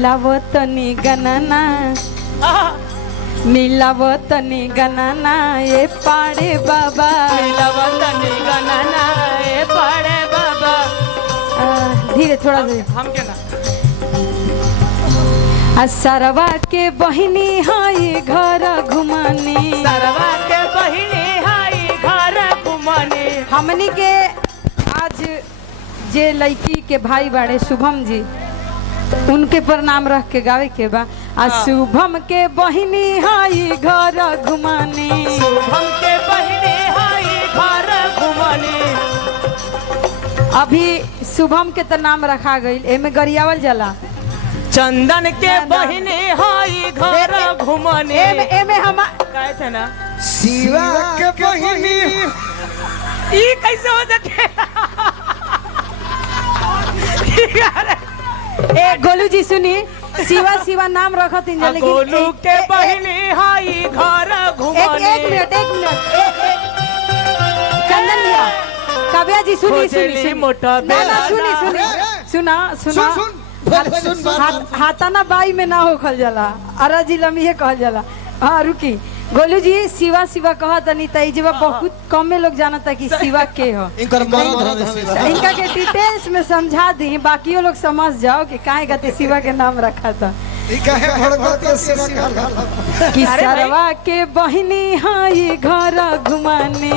मिलावतनी गणना मिलावतनी गणना ये पाड़े बाबा मिलावतनी गणना ये पाड़े बाबा। धीरे थोड़ा धीरे हम क्या ना सरवा के बहिनी हाई घर घुमानी सरवा के बहिनी हाई घर घुमानी। हमनी के आज जे लड़की के भाई बाड़े शुभम जी उनके पर नाम रख के गावे के बा। शुभम के बहिनी हाई घर घुमानी शुभम के बहिनी हाई घर घुमानी। अभी शुभम के तो नाम रखा गई एमे गरियावल जला चंदन के बहिनी हाई घर घुमानी। एमे हम कहे थे ना शिवा के बहिनी ये कैसे हो सके। ए गोलू जी सुनी शिवा शिवा नाम रखो तीन जन लेकिन गोलू के बहिनी हाई घर घुमानी। एक मिनट चंदन भैया काव्या जी सुनी सुनी मोटा ना सुनी सुनी सुना सुना हाथाना बाई में ना हो खल जाला अरा जिला में ये कहल जाला। हाँ रुकी गोलू जी शिवा शिवा कहा तनी तई जब बहुत कम में लोग जानता कि शिवा के हो इनका के डिटेल्स में समझा दी बाकी लोग समझ जाओ कि काहे गते शिवा के नाम रखा था कि सरवा के बहिनी हाई घर घुमानी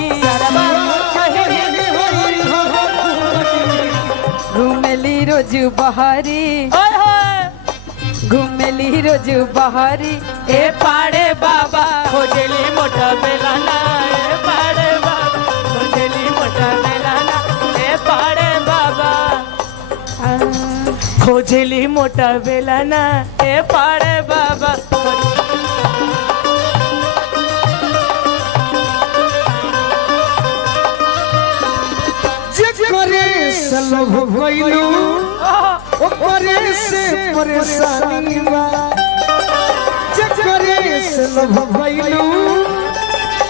घूमेली रोज बहरी घूमेली रोज बहरी ए पाड़े बाबा खोजली मोटा बेलाना ए पाड़े बाबा खोजली मोटा बेलाना ए पाड़े बाबा खोजली मोटा बेलाना ए पाड़े बाबा। सलभ भइलू ओकरे से परेशानी बा जकरे सलभ भइलू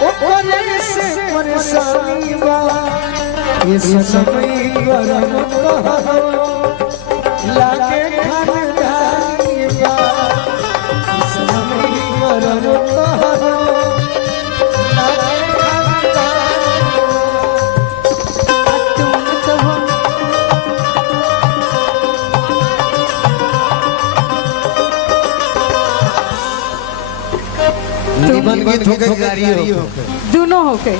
ओकरे से परेशानी बा ये समय गरम कहो लागे खानदानी बा ये समय गरम कहो लागे गीत हो गई दोनों हो गए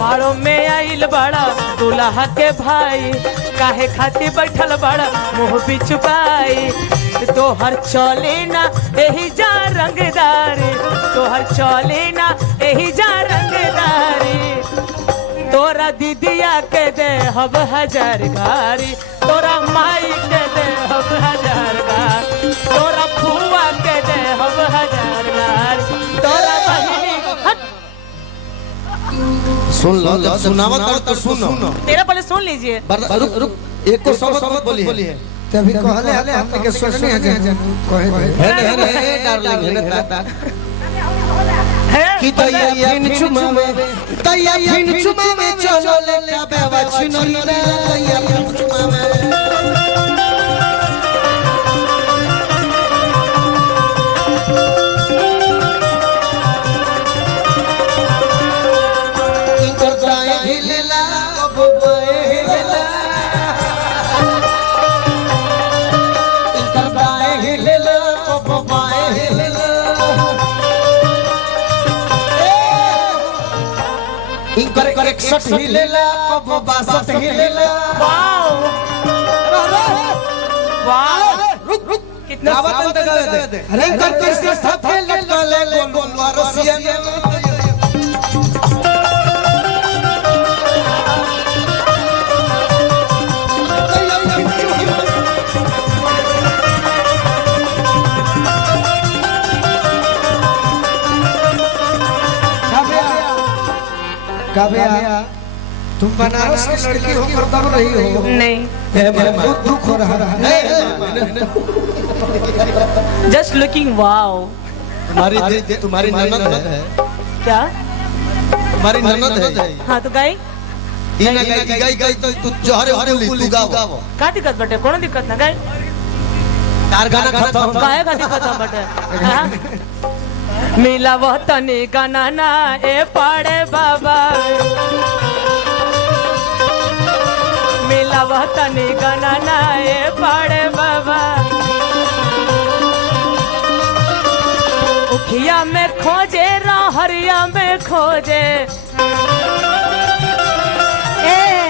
मारो में आइल बड़ा दूल्हा के भाई काहे खाती बैठल बड़ा मुँह भी छुपाई तोहर चले ना यही जा रंगदारी तोहर चले ना यही जा रंगदारी तोरा दीदिया के दे हब 1000 गारी तोरा माई के दे हब 1000 गारी तोरा फुआ के दे हब 1000 गारी तोरा सुन लो जब सुनावा तो सुनो तेरा पहले सुन लीजिए रुक रुक एक को शब्द मत बोलिए तभी कहले हमने के सोचनी है कहे है डार्लिंग है कि तैया फिन चुमा में चलो ले बेवा छिनरी रे तैया फिन चुमा में करेक्ट हिलेला कब 62 हिलेला वाओ वाओ रुक रुक कितना गावत दे अरे कर से थपे लटले गोलवा रसिया काव्या तुम बनारस की लड़की होकर तब रही हो नहीं बहुत दुख हो रहा है जस्ट लुकिंग वाओ तुम्हारी ननद है क्या तुम्हारी ननद है हाँ तो गाई गई तो तू जोहरे बोली तू गाओ का दिक्कत बटे कोनो दिक्कत ना गाई तार गाना खत्म काहे खातिर खत्म बटे हाँ? मिला वो तनी गाना ना ए पाड़े बाबा मिला वो तनी गाना ना ए पाड़े बाबा उखिया में खोजे रहरिया में खोजे ए